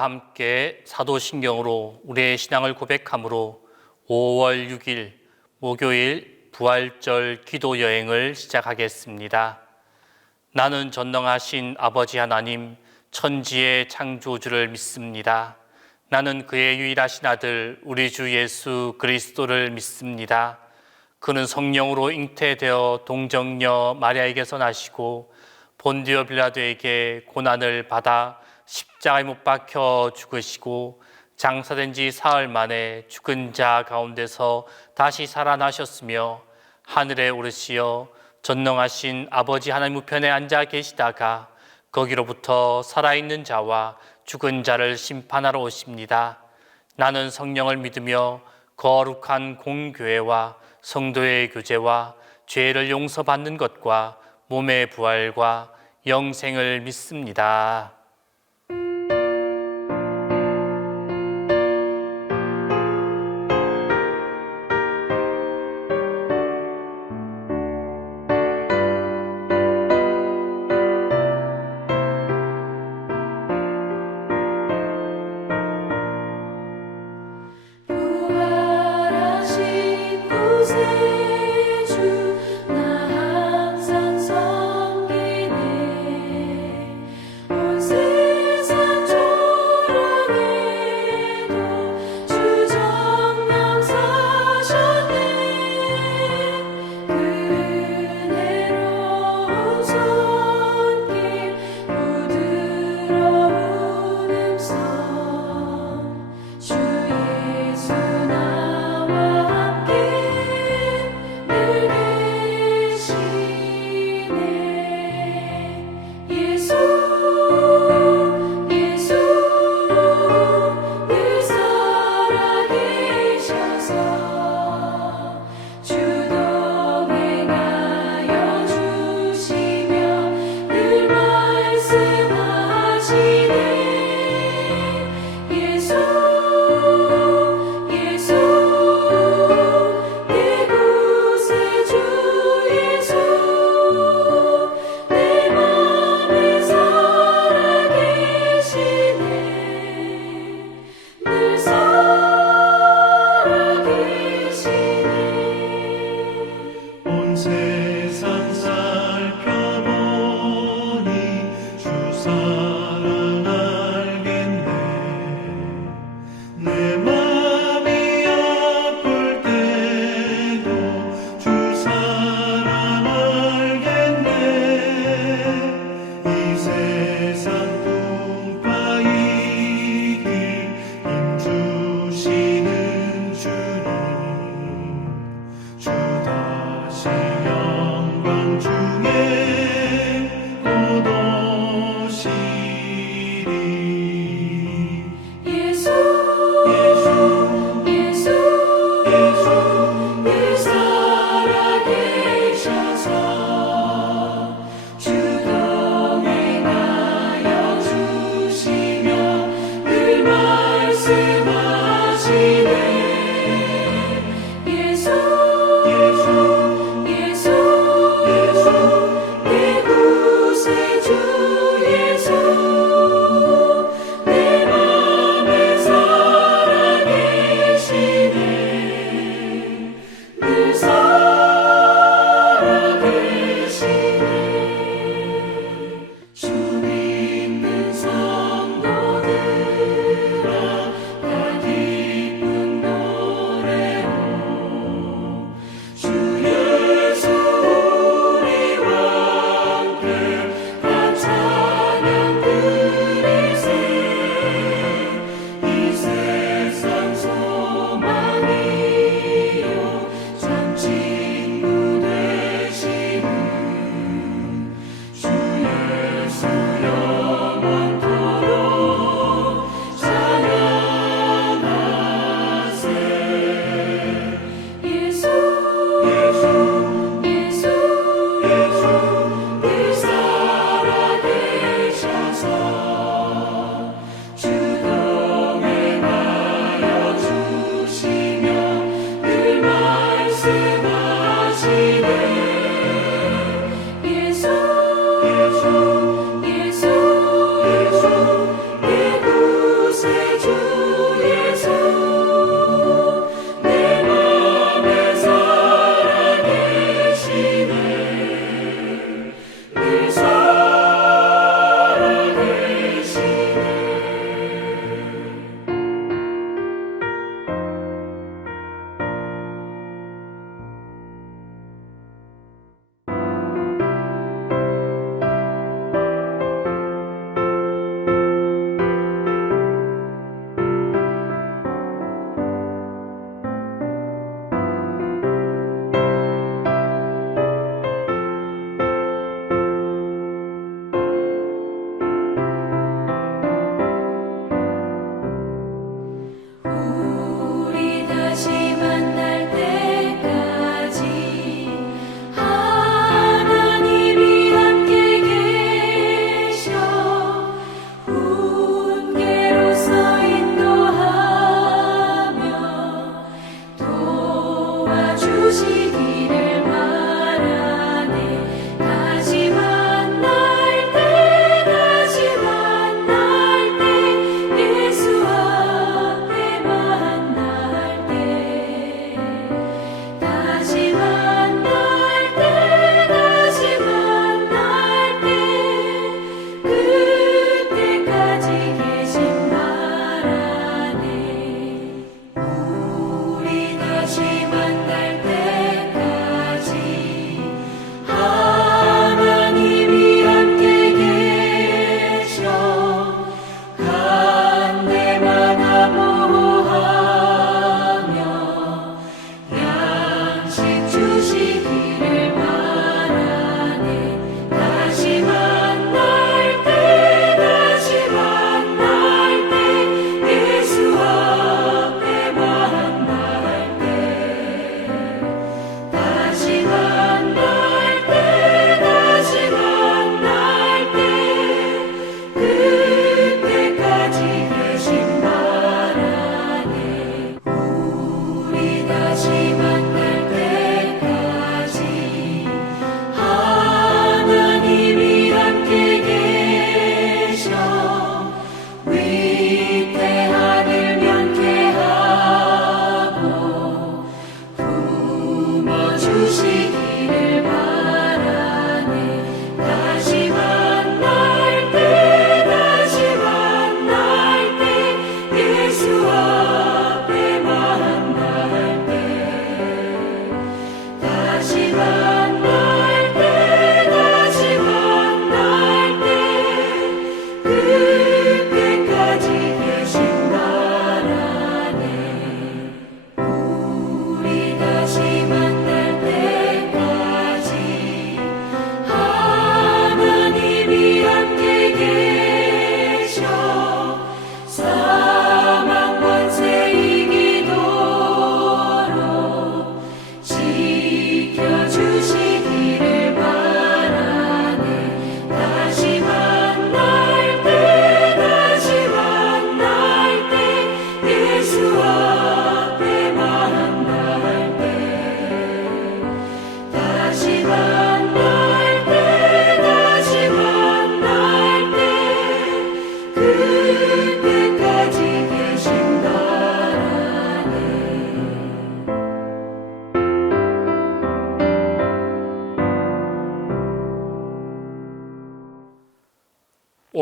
다 함께 사도신경으로 우리의 신앙을 고백함으로 5월 6일 목요일 부활절 기도 여행을 시작하겠습니다. 나는 전능하신 아버지 하나님 천지의 창조주를 믿습니다. 나는 그의 유일하신 아들 우리 주 예수 그리스도를 믿습니다. 그는 성령으로 잉태되어 동정녀 마리아에게서 나시고 본디오 빌라도에게 고난을 받아 십자가에 못 박혀 죽으시고 장사된 지 사흘 만에 죽은 자 가운데서 다시 살아나셨으며 하늘에 오르시어 전능하신 아버지 하나님 우편에 앉아 계시다가 거기로부터 살아있는 자와 죽은 자를 심판하러 오십니다. 나는 성령을 믿으며 거룩한 공교회와 성도의 교제와 죄를 용서받는 것과 몸의 부활과 영생을 믿습니다. 온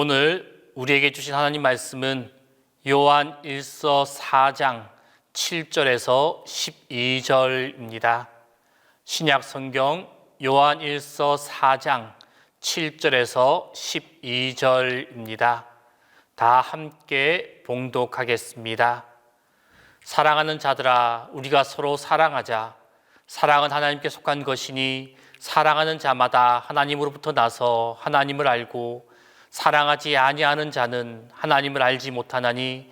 오늘 우리에게 주신 하나님 말씀은 요한 1서 4장 7절에서 12절입니다. 신약 성경 요한 1서 4장 7절에서 12절입니다. 다 함께 봉독하겠습니다. 사랑하는 자들아, 우리가 서로 사랑하자. 사랑은 하나님께 속한 것이니 사랑하는 자마다 하나님으로부터 나서 하나님을 알고 사랑하지 아니하는 자는 하나님을 알지 못하나니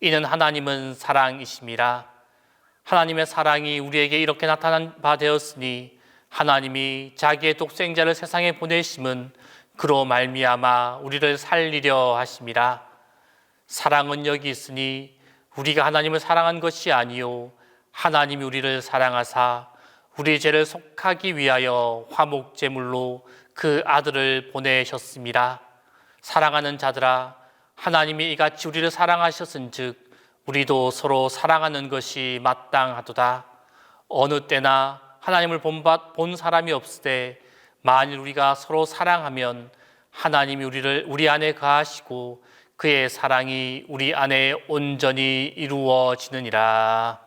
이는 하나님은 사랑이심이라. 하나님의 사랑이 우리에게 이렇게 나타난 바 되었으니 하나님이 자기의 독생자를 세상에 보내심은 그로 말미암아 우리를 살리려 하심이라. 사랑은 여기 있으니 우리가 하나님을 사랑한 것이 아니요 하나님이 우리를 사랑하사 우리 죄를 속하기 위하여 화목제물로 그 아들을 보내셨습니다. 사랑하는 자들아, 하나님이 이같이 우리를 사랑하셨은즉 우리도 서로 사랑하는 것이 마땅하도다. 어느 때나 하나님을 본 사람이 없으되 만일 우리가 서로 사랑하면 하나님이 우리 안에 거하시고 그의 사랑이 우리 안에 온전히 이루어지느니라.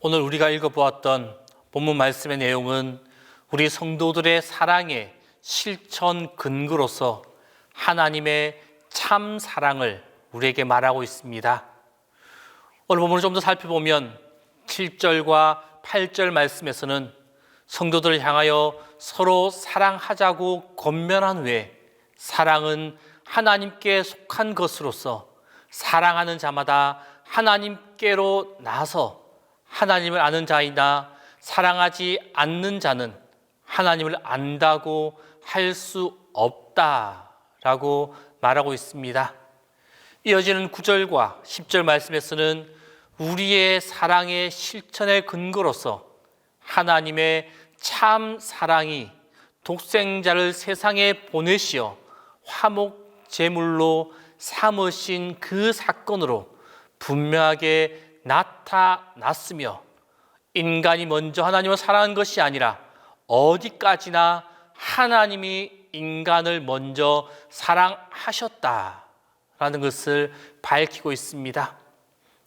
오늘 우리가 읽어보았던 본문 말씀의 내용은 우리 성도들의 사랑의 실천 근거로서 하나님의 참 사랑을 우리에게 말하고 있습니다. 오늘 본문을 좀 더 살펴보면 7절과 8절 말씀에서는 성도들을 향하여 서로 사랑하자고 권면한 후에 사랑은 하나님께 속한 것으로서 사랑하는 자마다 하나님께로 나서 하나님을 아는 자이나 사랑하지 않는 자는 하나님을 안다고 할 수 없다라고 말하고 있습니다. 이어지는 9절과 10절 말씀에서는 우리의 사랑의 실천의 근거로서 하나님의 참 사랑이 독생자를 세상에 보내시어 화목제물로 삼으신 그 사건으로 분명하게 나타났으며 인간이 먼저 하나님을 사랑한 것이 아니라 어디까지나 하나님이 인간을 먼저 사랑하셨다라는 것을 밝히고 있습니다.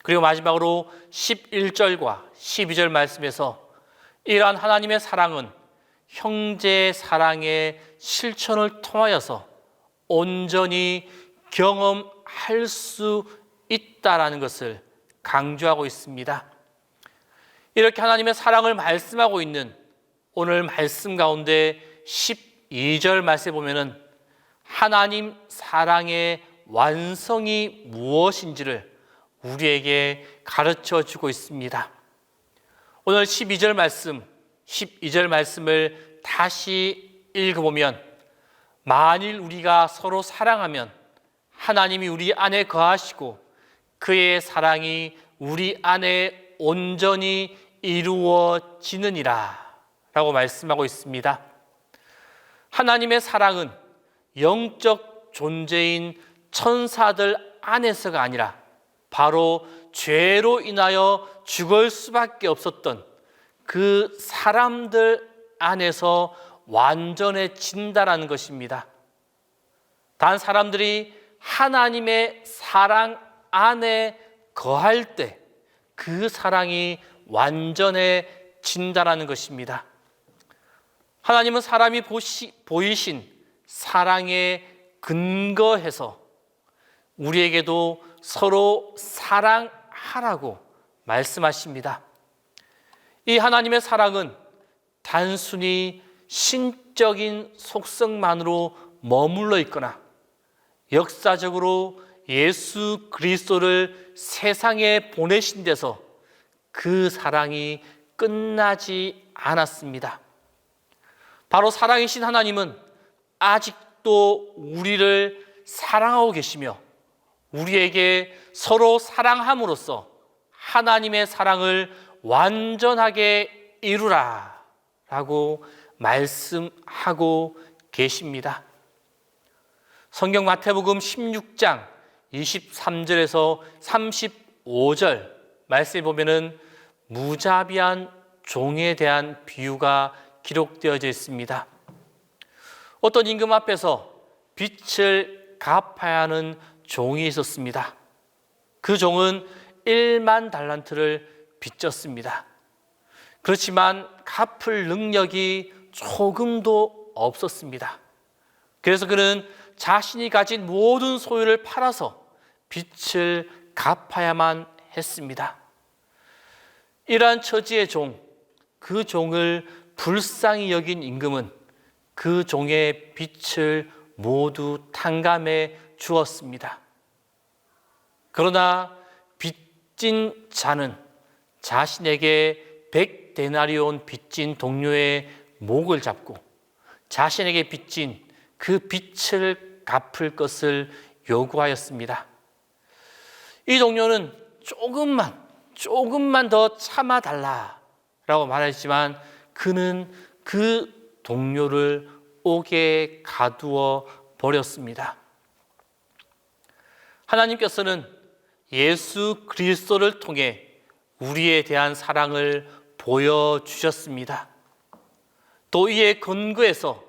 그리고 마지막으로 11절과 12절 말씀에서 이러한 하나님의 사랑은 형제의 사랑의 실천을 통하여서 온전히 경험할 수 있다라는 것을 강조하고 있습니다. 이렇게 하나님의 사랑을 말씀하고 있는 오늘 말씀 가운데 12절 말씀에 보면은 하나님 사랑의 완성이 무엇인지를 우리에게 가르쳐 주고 있습니다. 오늘 12절 말씀, 12절 말씀을 다시 읽어보면 만일 우리가 서로 사랑하면 하나님이 우리 안에 거하시고 그의 사랑이 우리 안에 온전히 이루어지느니라 라고 말씀하고 있습니다. 하나님의 사랑은 영적 존재인 천사들 안에서가 아니라 바로 죄로 인하여 죽을 수밖에 없었던 그 사람들 안에서 완전해진다라는 것입니다. 단 사람들이 하나님의 사랑 안에 거할 때 그 사랑이 완전해진다라는 것입니다. 하나님은 사람이 보이신 사랑에 근거해서 우리에게도 서로 사랑하라고 말씀하십니다. 이 하나님의 사랑은 단순히 신적인 속성만으로 머물러 있거나 역사적으로 예수 그리스도를 세상에 보내신 데서 그 사랑이 끝나지 않았습니다. 바로 사랑이신 하나님은 아직도 우리를 사랑하고 계시며 우리에게 서로 사랑함으로써 하나님의 사랑을 완전하게 이루라 라고 말씀하고 계십니다. 성경 마태복음 16장 23절에서 35절 말씀에 보면은 무자비한 종에 대한 비유가 기록되어져 있습니다. 어떤 임금 앞에서 빚을 갚아야 하는 종이 있었습니다. 그 종은 1만 달란트를 빚졌습니다. 그렇지만 갚을 능력이 조금도 없었습니다. 그래서 그는 자신이 가진 모든 소유를 팔아서 빚을 갚아야만 했습니다. 이러한 처지의 종, 그 종을 불쌍히 여긴 임금은 그 종의 빚을 모두 탕감해 주었습니다. 그러나 빚진 자는 자신에게 100데나리온 빚진 동료의 목을 잡고 자신에게 빚진 그 빚을 갚을 것을 요구하였습니다. 이 동료는 조금만 더 참아달라라고 말했지만 그는 그 동료를 옥에 가두어 버렸습니다. 하나님께서는 예수 그리스도를 통해 우리에 대한 사랑을 보여주셨습니다. 또 이에 근거해서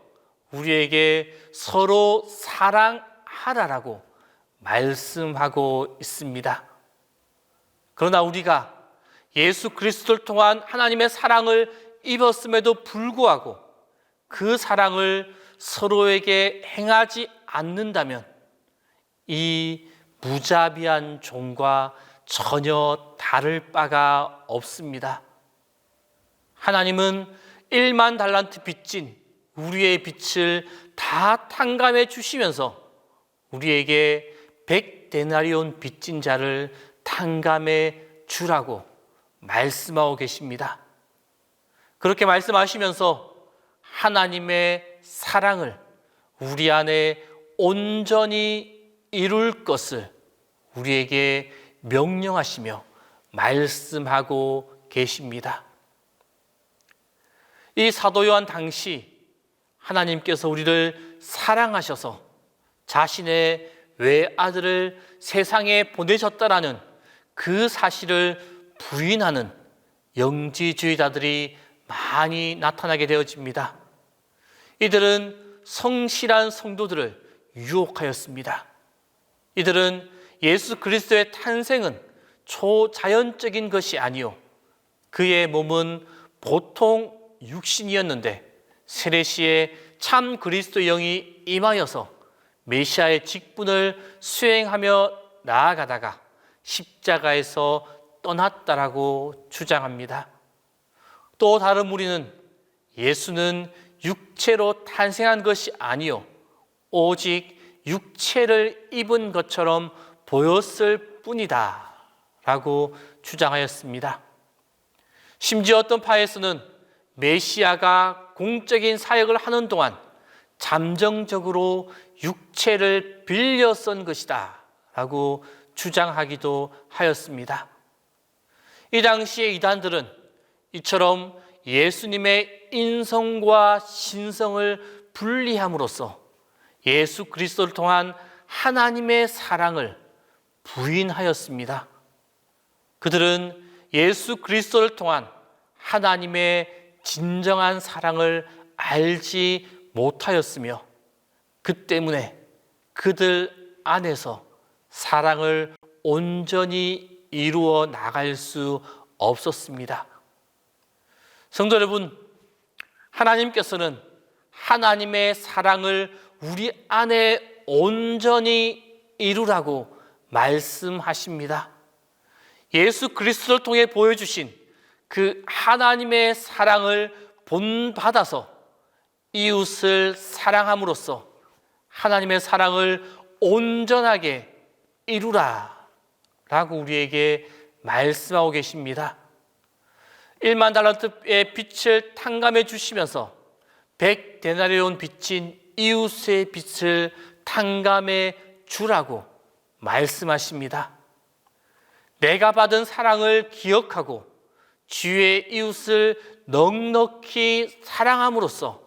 우리에게 서로 사랑하라라고 말씀하고 있습니다. 그러나 우리가 예수 그리스도를 통한 하나님의 사랑을 입었음에도 불구하고 그 사랑을 서로에게 행하지 않는다면 이 무자비한 종과 전혀 다를 바가 없습니다. 하나님은 1만 달란트 빚진 우리의 빚을 다 탕감해 주시면서 우리에게 100데나리온 빚진 자를 탕감해 주라고 말씀하고 계십니다. 그렇게 말씀하시면서 하나님의 사랑을 우리 안에 온전히 이룰 것을 우리에게 명령하시며 말씀하고 계십니다. 이 사도 요한 당시 하나님께서 우리를 사랑하셔서 자신의 외아들을 세상에 보내셨다라는 그 사실을 부인하는 영지주의자들이 많이 나타나게 되어집니다. 이들은 성실한 성도들을 유혹하였습니다. 이들은 예수 그리스도의 탄생은 초자연적인 것이 아니요 그의 몸은 보통 육신이었는데 세례시에 참 그리스도의 영이 임하여서 메시아의 직분을 수행하며 나아가다가 십자가에서 떠났다라고 주장합니다. 또 다른 무리는 예수는 육체로 탄생한 것이 아니요 오직 육체를 입은 것처럼 보였을 뿐이다 라고 주장하였습니다. 심지어 어떤 파에서는 메시아가 공적인 사역을 하는 동안 잠정적으로 육체를 빌려 쓴 것이다 라고 주장하기도 하였습니다. 이 당시의 이단들은 이처럼 예수님의 인성과 신성을 분리함으로써 예수 그리스도를 통한 하나님의 사랑을 부인하였습니다. 그들은 예수 그리스도를 통한 하나님의 진정한 사랑을 알지 못하였으며 그 때문에 그들 안에서 사랑을 온전히 이루어 나갈 수 없었습니다. 성도 여러분, 하나님께서는 하나님의 사랑을 우리 안에 온전히 이루라고 말씀하십니다. 예수 그리스도를 통해 보여주신 그 하나님의 사랑을 본받아서 이웃을 사랑함으로써 하나님의 사랑을 온전하게 이루라 라고 우리에게 말씀하고 계십니다. 1만 달란트의 빚을 탕감해 주시면서 100데나리온 빚진 이웃의 빚을 탕감해 주라고 말씀하십니다. 내가 받은 사랑을 기억하고 주의 이웃을 넉넉히 사랑함으로써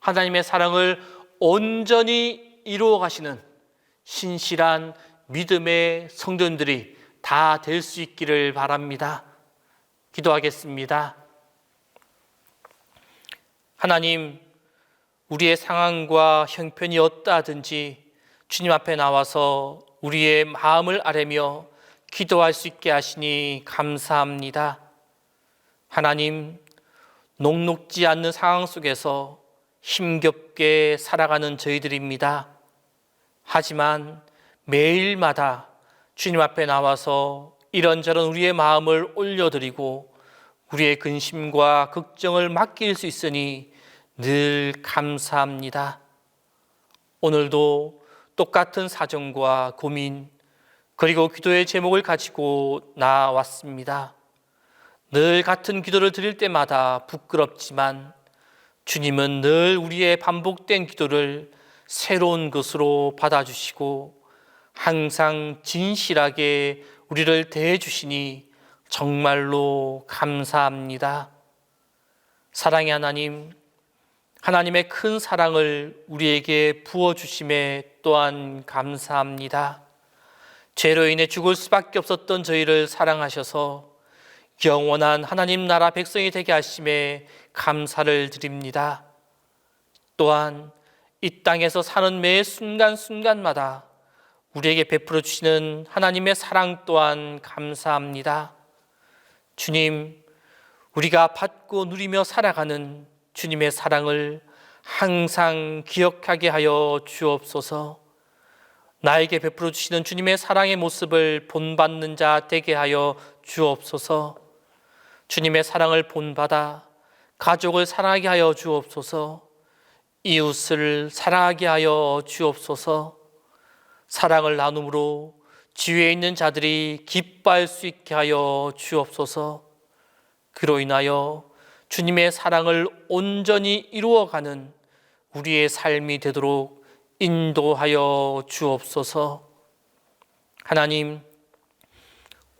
하나님의 사랑을 온전히 이루어 가시는 신실한 믿음의 성도님들이 다 될 수 있기를 바랍니다. 기도하겠습니다. 하나님, 우리의 상황과 형편이 어떠하든지 주님 앞에 나와서 우리의 마음을 아뢰며 기도할 수 있게 하시니 감사합니다. 하나님, 녹록지 않는 상황 속에서 힘겹게 살아가는 저희들입니다. 하지만 매일마다 주님 앞에 나와서 이런저런 우리의 마음을 올려드리고 우리의 근심과 걱정을 맡길 수 있으니 늘 감사합니다. 오늘도 똑같은 사정과 고민 그리고 기도의 제목을 가지고 나왔습니다. 늘 같은 기도를 드릴 때마다 부끄럽지만 주님은 늘 우리의 반복된 기도를 새로운 것으로 받아주시고 항상 진실하게 우리를 대해 주시니 정말로 감사합니다. 사랑의 하나님, 하나님의 큰 사랑을 우리에게 부어주심에 또한 감사합니다. 죄로 인해 죽을 수밖에 없었던 저희를 사랑하셔서 영원한 하나님 나라 백성이 되게 하심에 감사를 드립니다. 또한 이 땅에서 사는 매 순간순간마다 우리에게 베풀어 주시는 하나님의 사랑 또한 감사합니다. 주님, 우리가 받고 누리며 살아가는 주님의 사랑을 항상 기억하게 하여 주옵소서. 나에게 베풀어 주시는 주님의 사랑의 모습을 본받는 자 되게 하여 주옵소서. 주님의 사랑을 본받아 가족을 사랑하게 하여 주옵소서. 이웃을 사랑하게 하여 주옵소서. 사랑을 나눔으로 지위에 있는 자들이 기뻐할 수 있게 하여 주옵소서. 그로 인하여 주님의 사랑을 온전히 이루어가는 우리의 삶이 되도록 인도하여 주옵소서. 하나님,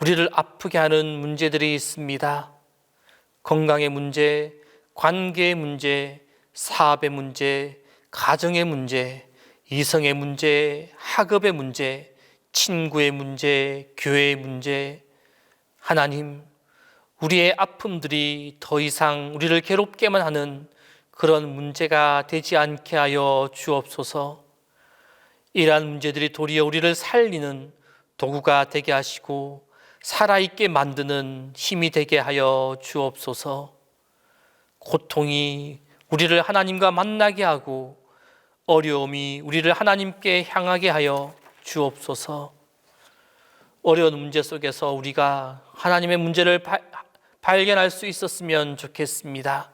우리를 아프게 하는 문제들이 있습니다. 건강의 문제, 관계의 문제, 사업의 문제, 가정의 문제, 이성의 문제, 학업의 문제, 친구의 문제, 교회의 문제. 하나님, 우리의 아픔들이 더 이상 우리를 괴롭게만 하는 그런 문제가 되지 않게 하여 주옵소서. 이러한 문제들이 도리어 우리를 살리는 도구가 되게 하시고 살아있게 만드는 힘이 되게 하여 주옵소서. 고통이 우리를 하나님과 만나게 하고 어려움이 우리를 하나님께 향하게 하여 주옵소서. 어려운 문제 속에서 우리가 하나님의 문제를 발견할 수 있었으면 좋겠습니다.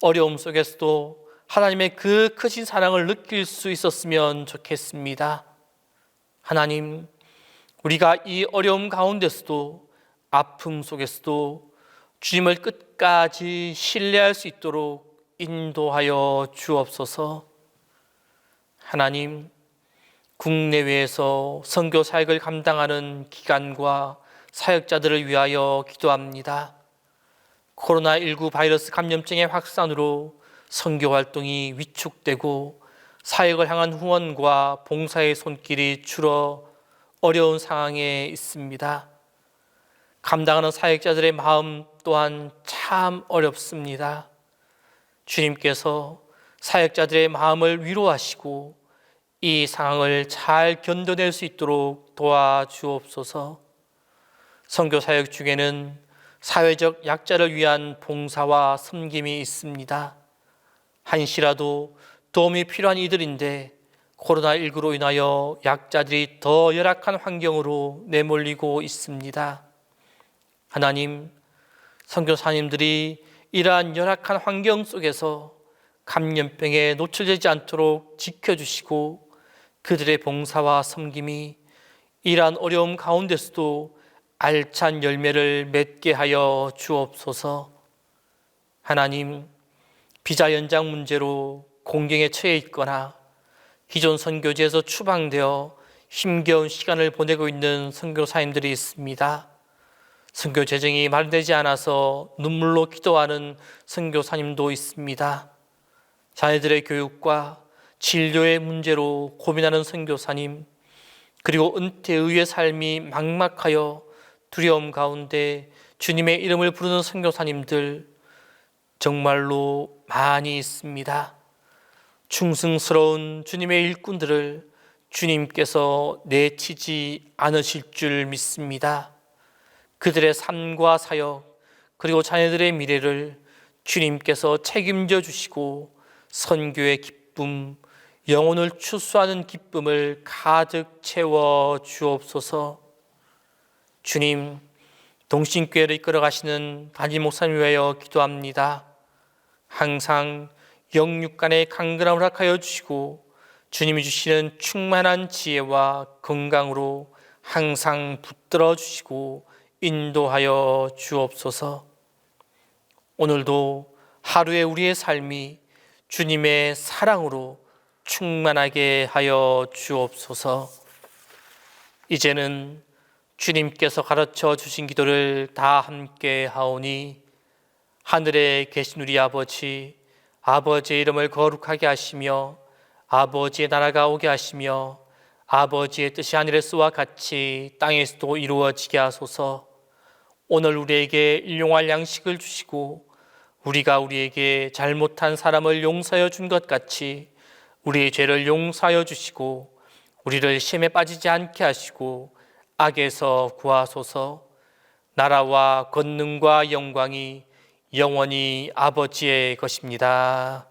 어려움 속에서도 하나님의 그 크신 사랑을 느낄 수 있었으면 좋겠습니다. 하나님, 우리가 이 어려움 가운데서도 아픔 속에서도 주님을 끝까지 신뢰할 수 있도록 인도하여 주옵소서. 하나님, 국내외에서 선교 사역을 감당하는 기관과 사역자들을 위하여 기도합니다. 코로나19 바이러스 감염증의 확산으로 선교 활동이 위축되고 사역을 향한 후원과 봉사의 손길이 줄어 어려운 상황에 있습니다. 감당하는 사역자들의 마음 또한 참 어렵습니다. 주님께서 사역자들의 마음을 위로하시고 이 상황을 잘 견뎌낼 수 있도록 도와주옵소서. 선교 사역 중에는 사회적 약자를 위한 봉사와 섬김이 있습니다. 한시라도 도움이 필요한 이들인데 코로나19로 인하여 약자들이 더 열악한 환경으로 내몰리고 있습니다. 하나님, 선교사님들이 이러한 열악한 환경 속에서 감염병에 노출되지 않도록 지켜주시고 그들의 봉사와 섬김이 이러한 어려움 가운데서도 알찬 열매를 맺게 하여 주옵소서. 하나님, 비자 연장 문제로 공경에 처해 있거나 기존 선교지에서 추방되어 힘겨운 시간을 보내고 있는 선교사님들이 있습니다. 선교 재정이 마련되지 않아서 눈물로 기도하는 선교사님도 있습니다. 자녀들의 교육과 진료의 문제로 고민하는 선교사님, 그리고 은퇴 후의 삶이 막막하여 두려움 가운데 주님의 이름을 부르는 선교사님들 정말로 많이 있습니다. 충성스러운 주님의 일꾼들을 주님께서 내치지 않으실 줄 믿습니다. 그들의 삶과 사역 그리고 자녀들의 미래를 주님께서 책임져 주시고 선교의 기쁨, 영혼을 추수하는 기쁨을 가득 채워 주옵소서. 주님, 동신교회를 이끌어 가시는 담임 목사님 위하여 기도합니다. 항상 영육간의 강건함을 허락하여 주시고 주님이 주시는 충만한 지혜와 건강으로 항상 붙들어 주시고 인도하여 주옵소서. 오늘도 하루의 우리의 삶이 주님의 사랑으로 충만하게 하여 주옵소서. 이제는 주님께서 가르쳐 주신 기도를 다 함께 하오니 하늘에 계신 우리 아버지, 아버지의 이름을 거룩하게 하시며 아버지의 나라가 오게 하시며 아버지의 뜻이 하늘에서와 같이 땅에서도 이루어지게 하소서. 오늘 우리에게 일용할 양식을 주시고 우리가 우리에게 잘못한 사람을 용서하여 준 것 같이 우리의 죄를 용서하여 주시고 우리를 시험에 빠지지 않게 하시고 악에서 구하소서. 나라와 권능과 영광이 영원히 아버지의 것입니다.